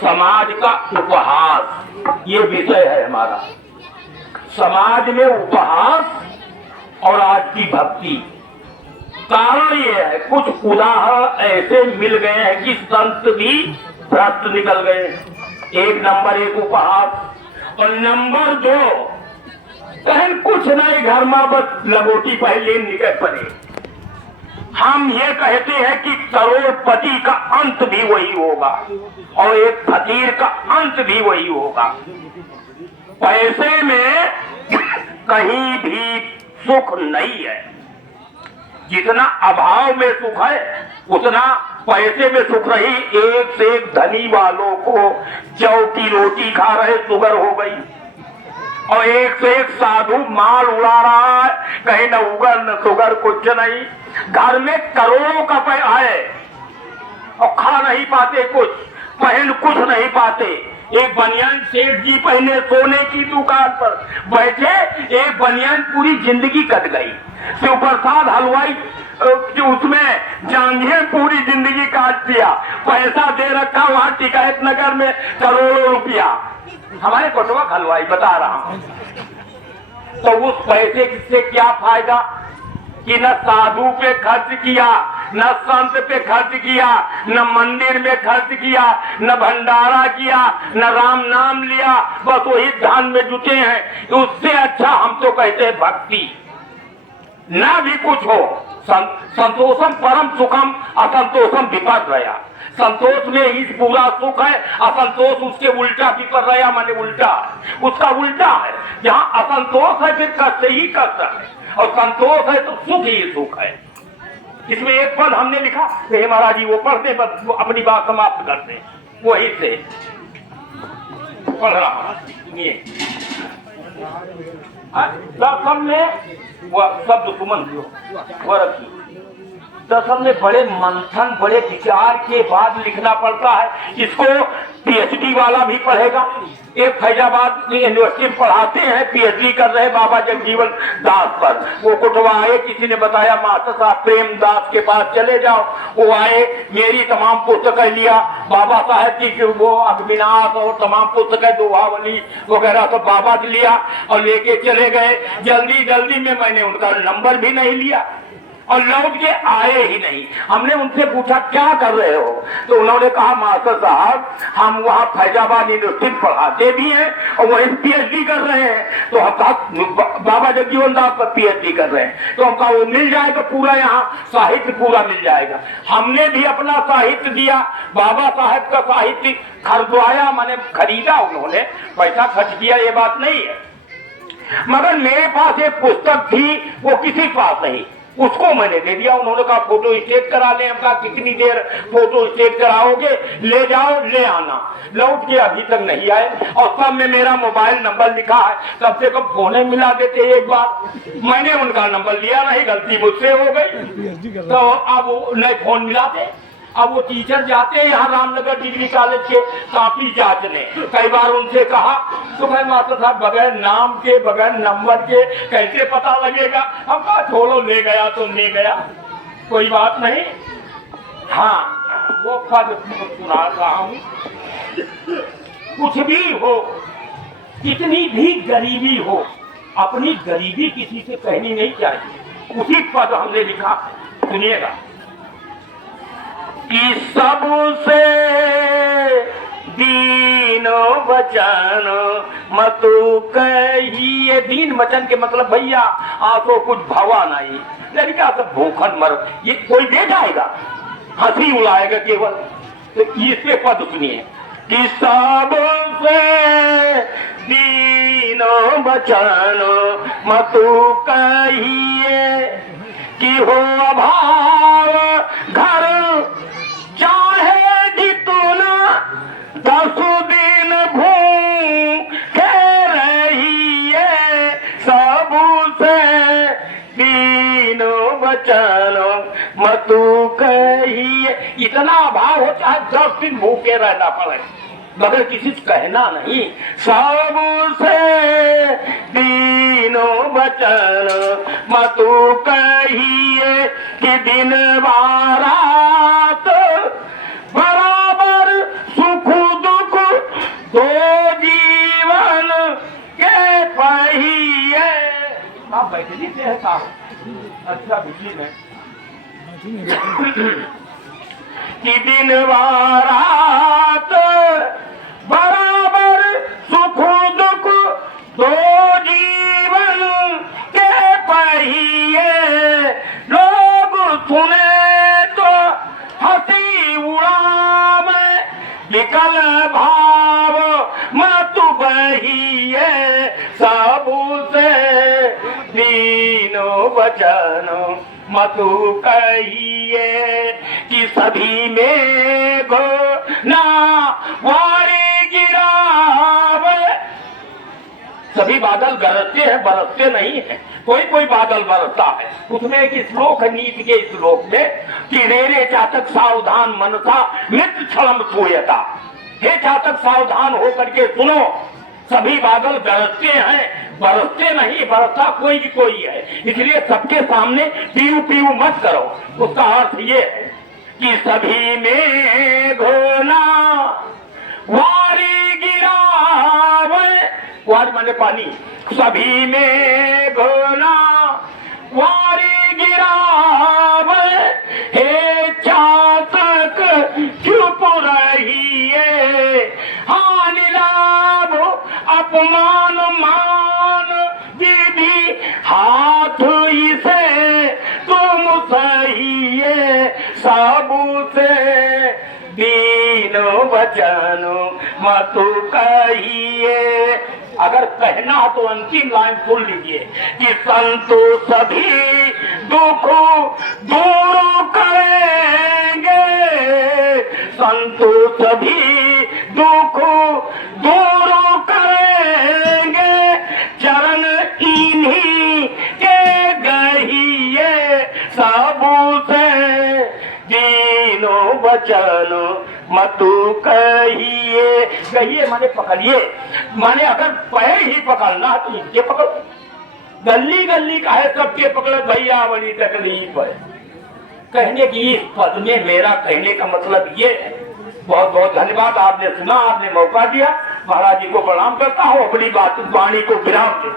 समाज का उपहास ये विषय है हमारा। समाज में उपहास और आज की भक्ति। कारण ये है कुछ उदाहरण ऐसे मिल गए हैं कि संत भी भ्रष्ट निकल गए। एक नंबर एक उपहास और नंबर दो कहीं कुछ नहीं घर में बस लगोटी पहले निकल पड़े। हम ये कहते हैं कि करोड़पति का अंत भी वही होगा और एक फकीर का अंत भी वही होगा। पैसे में कहीं भी सुख नहीं है। जितना अभाव में सुख है उतना पैसे में सुख रही। एक से एक धनी वालों को जौ की रोटी खा रहे शुगर हो गई और एक से एक साधु माल उड़ा रहा है, कहीं न उगर न शुगर कुछ नहीं। घर में करोड़ों का पैसा है और खा नहीं पाते कुछ, पहन कुछ नहीं पाते। एक बनियान सेठ जी पहने सोने की दुकान पर बैठे, एक बनियान पूरी जिंदगी कट गई। शिव प्रसाद हलवाई उसमें जांघे पूरी जिंदगी काट दिया। पैसा दे रखा वहां टिकैत नगर में करोड़ों रुपया। हमारे कोटवा हलवाई बता रहा हूं। तो उस पैसे से क्या फायदा कि न साधु पे खर्च किया, न संत पे खर्च किया, न मंदिर में खर्च किया, न भंडारा किया, न राम नाम लिया, बस वही ध्यान में जुटे हैं। उससे अच्छा हम तो कहते हैं भक्ति। ना भी कुछ हो, संतोषम परम सुखम असंतोषम विपद रहा। संतोष में ही पूरा सुख है, असंतोष उसके उल्टा विपद रहा, माने उल्टा उसका उल्टा है। जहाँ असंतोष है फिर कष्ट ही कष्ट है और संतोष है तो सुख ही सुख है। इसमें एक पद हमने लिखा, हे महाराज जी वो पढ़ते पर अपनी बात समाप्त करते, वही से पढ़ रहा हूं। दर्शन में वह शब्द सुमन वो रखिए। दर्शन में बड़े मंथन बड़े विचार के बाद लिखना पड़ता है। इसको पीएचडी वाला भी पढ़ेगा। एक फैजाबाद यूनिवर्सिटी में पढ़ाते हैं, पीएचडी कर रहे बाबा जगजीवन दास पर। वो कुटवा आए, किसी ने बताया मास्टर साहब प्रेम दास के पास चले जाओ। वो आए, मेरी तमाम पुस्तकें लिया, बाबा साहब की वो अभिनाश और तमाम पुस्तकें दोहावली वगैरह सब बाबा से लिया और लेके चले गए। जल्दी जल्दी में मैंने उनका नंबर भी नहीं लिया और लौट के आए ही नहीं। हमने उनसे पूछा क्या कर रहे हो, तो उन्होंने कहा मास्टर साहब हम वहाँ फैजाबाद यूनिवर्सिटी पढ़ाते भी हैं और वहीं पीएचडी कर रहे हैं। तो हम कहा बाबा जगजीवन दास पर पीएचडी कर रहे हैं, तो हम कहा वो मिल जाएगा पूरा, यहाँ साहित्य पूरा मिल जाएगा। हमने भी अपना साहित्य दिया, बाबा साहब का साहित्य खरीदवाया, मैंने खरीदा, उन्होंने पैसा खर्च किया ये बात नहीं है। मगर मेरे पास एक पुस्तक थी वो किसी पास नहीं, उसको मैंने दे दिया। उन्होंने कहा फोटो स्टेट करा ले। हम कहा कितनी देर फोटो स्टेट कराओगे, ले जाओ ले आना। लौट के अभी तक नहीं आए और सब में मेरा मोबाइल नंबर लिखा है, कम से कम फोन मिला देते एक बार। मैंने उनका नंबर लिया नहीं, गलती मुझसे हो गई, तो अब नहीं फोन मिलाते। अब वो टीचर जाते हैं यहाँ रामनगर डिग्री कॉलेज के काफी जांचने, कई बार उनसे कहा तो भाई मास्टर साहब बगैर नाम के बगैर नंबर के कैसे पता लगेगा। हम कहा छोड़ो, ले गया तो ले गया, कोई बात नहीं। हाँ वो पद सुना रहा हूँ। कुछ भी हो, कितनी भी गरीबी हो, अपनी गरीबी किसी से कहनी नहीं चाहिए। उसी पद हमने लिखा, सुनिएगा कि सबसे दीन वचन मतु कहिए। दीन वचन के मतलब भैया आंसू कुछ भवा नहीं, लड़का सब भूखन मर, ये कोई दे जाएगा, हंसी उड़ाएगा केवल। तो इसके पद सुनिए कि सबसे दीन वचन मतु कहिए कि हो अभाव घर चाहे जितना 10 दिन भूखे रहिए। सबसे दीन वचन मतु कहिए। इतना अभाव हो चाहे 10 दिन भूखे रहना पड़े मगर किसी से कहना नहीं। सबसे दीन वचन मतु कहिए कि दिन बारात बराबर सुख दुख बिजली से है साहब? अच्छा बिजली में कि दिन रात बराबर सुख दुख दो जीवन के पहिए, लोग सुने तो हंसी उड़ावे, निकल भाव मत बहिए, सबसे दीनो वचन मतु कहिए कि सभी में ना वारी गिरावे। सभी बादल गरजते हैं, बरसते नहीं है। कोई कोई बादल बरसता है। उसमें एक श्लोक है नीति के श्लोक में कि रे रे चातक सावधान मनसा नित्य क्षणम सूयता। हे चातक सावधान होकर के सुनो, सभी बादल गरजते हैं, बरसते नहीं, बरसता कोई है। इसलिए सबके सामने पीऊ पीऊ मत करो। उसका अर्थ ये है कि सभी में घोना वारी गिरावे, वारी माने पानी, सभी में घोना वारी गिरावे, हे चातक चुप रहिए, हानि लाभ अपमान मान विधि हाथ इसे तुम सहिए, सबसे दीनो वचन मतु कहिए। अगर कहना तो अंतिम लाइन सुन लीजिए कि संतो सभी दुख दूर करेंगे, संतो सभी दुख दूर करेंगे, चरण इन्हीं के गहिए, सबसे दीनो वचन मतु कहिए। कहिए माने पकड़िए, माने अगर पैर ही पकड़ना तो इनके पकड़ो, गली गली का है सबके पकड़ो, भैया बड़ी तकलीफ है। कहने की इस पद में मेरा कहने का मतलब ये है। बहुत बहुत धन्यवाद, आपने सुना, आपने मौका दिया। महाराज जी को प्रणाम करता हूँ, अपनी बात वाणी को विराम देता हूं।